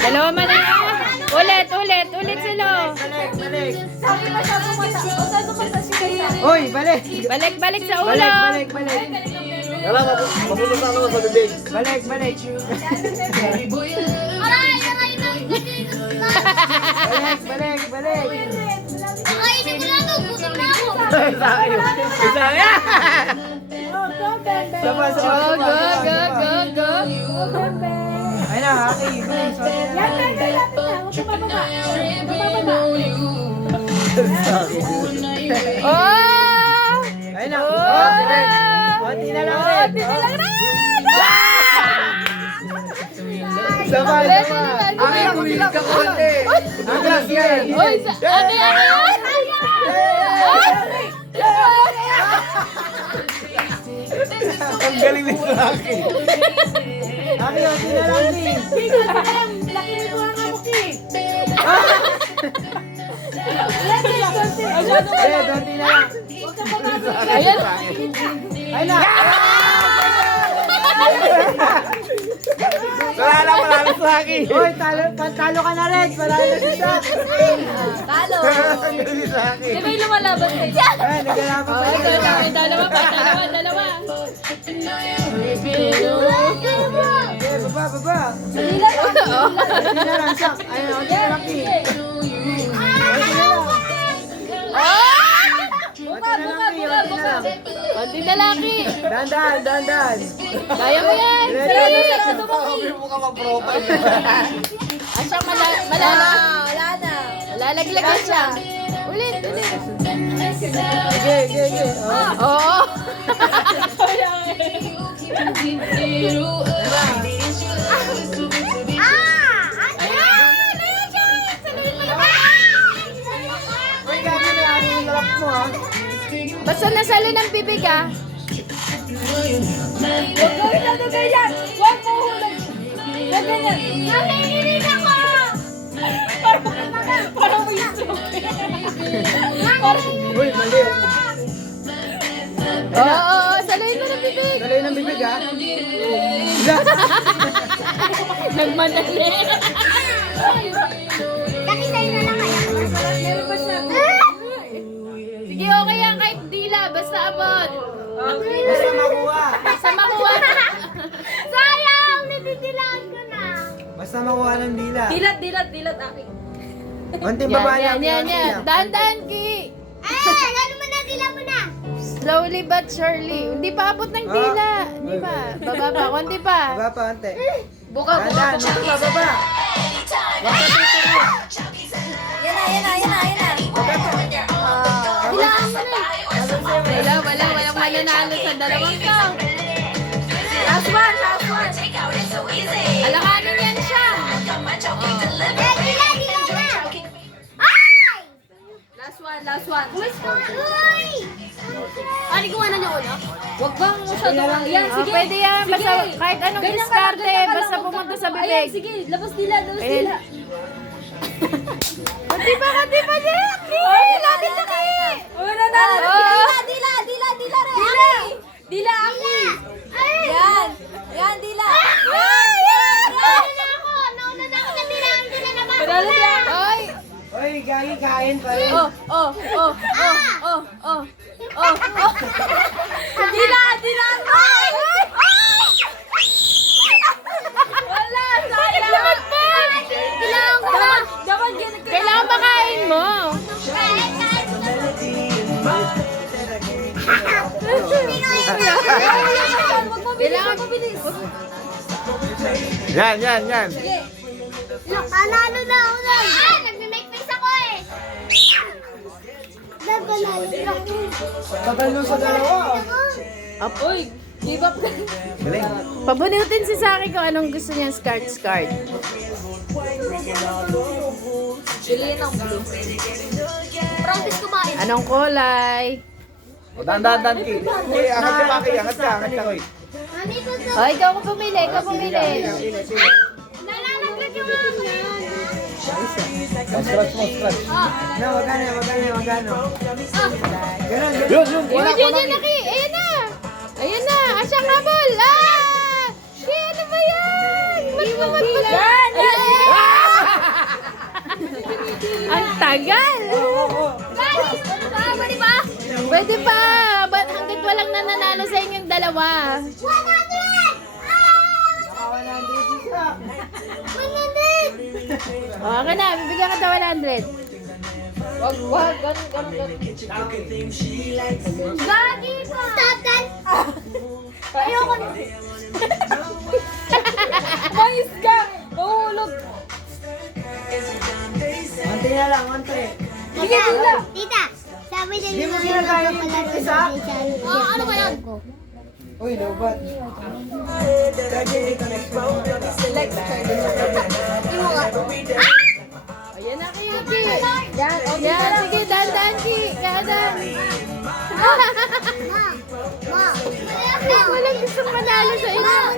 Dalawa man na. Ulit sila. Balik. Sabi mo siya bumasa. O saan bumasa si Kaya? Hoy, balik. Balik sa ulo. Balik. Wala, mapunta sa ano sa bibig. Balik. Aray na. Balik. Ay, hindi ko lang gutom na ako. Isa akin. Labas. Oh, go. Ay na, Haki. Bilis. Yan, lapit na. Huwag ka bababa. Oh! Ay na. Konti na lang rin. Sabay. Ay, kumilig ka konti. Aglas yan. Oy, Ang galing ni Saki. Haki, konti na lang din. Laki mo ang amok eh. Konti na lang. Huwag ka bababa. Ayan. Ay na. Wala si Saki. Hoy, talo ka na rin. Palalo na si Sak. Talo. Ang galing ni Saki. Di ba yung lumalaban kayo? Ay, nagalaman pa Oh, rin. dalawa. Okay, baba. Dila lang. Konti na lang, Sak. Ay, konti na lang, Ki. Konti na lang. Konti na laki. Dandan. Kaya mo yan. Diretso. Sabi mo ka mag-profile. Asyang Wala na. malalaglagan siya. Ulit. Sige. Oo. Hoy, gabi na yung lap mo, ha? Basta nasalo ng bibig ah. Huwag ko ilalagay yan. Huwag mo hulog. Huwag ganyan. Nanginginig ako. Parang may stroke. Uy, mali. Oo, saluhin mo ng bibig. Tuloy ng bibig, ha? Nagmadali. Nakitay na lang kaya. Meron pa siya. Sige, okay yan kahit dila. Basta abot. Basta makuha. Basta makuha. Sayang! Nititilaan ko na. Basta makuha ng dila. Dilat, Aki. Konting baba lang. Yan. Dahan-dahan, Ki. Ano mo na, dila mo na. Slowly but surely. Hindi pa abot ng dila. Hindi pa. Baba pa. Konti pa. Baba pa, konti. Buka. Dandan, baba. Wag ka tutuloy. Yan na. Dilaan mo na. Walang mananalo sa dalawang to. Last one. Alakanin yan siya. Dila na. Ay! Last one. Gusto nga. Uy! Ano gawa na niya ulo? Huwag bang masyado. Yan, sige. Pwede yan. Basta kahit anong diskarte. Basta pumunta sa bibig. Sige, labas dila. Ayun. Konti pa, Jack. Lapit na kayo. Una na. Dila rin. Dila, Aki. Yan, dila. Nauna na ako sa dilaan ko na naman. Oy. Hoy, gagi, kain pa rin. Dila. Wala, sayang. Dilaan ko na. Dapat Kailangan makain mo. Kailangan Yan. Panalo na ako na. Nagme-make face ako eh. Tagal nun sa dalawa. Apoy. Give up. Galing. Pabunutin si Saki kung anong gusto niya skirt. Piliin ng blue. Practice kumain. Anong kulay? O, dandan, Ki. Okay, angat ka, Maki. Angat ka, Koy. O, ikaw pumili. Nalalaglag yung ako. Scratch mo. Na, magano. Ganon. Yun. Yun, Aki. Ayan na. Ayan na. Asyang habol. Ah! Ang tagal! Guys, tama di ba? Pwede pa! Ba't hanggat walang nananalo sa inyong dalawa? 100! O, ako na. Bibigyan ka daw 100. Wag. Ganun. Gagi pa! Stop that! Ayoko na. Mais ka! Mahulog! Ante na lang, ante. Tita, sabi na Hindi mo ginagaya yung isa? Oo, ano ba yun? Uy, lobat. Ayan na kayo, Ki. Yan, sige. Dandan, Ki. Dandan. Ma! Walang gustong manalo sa inyo.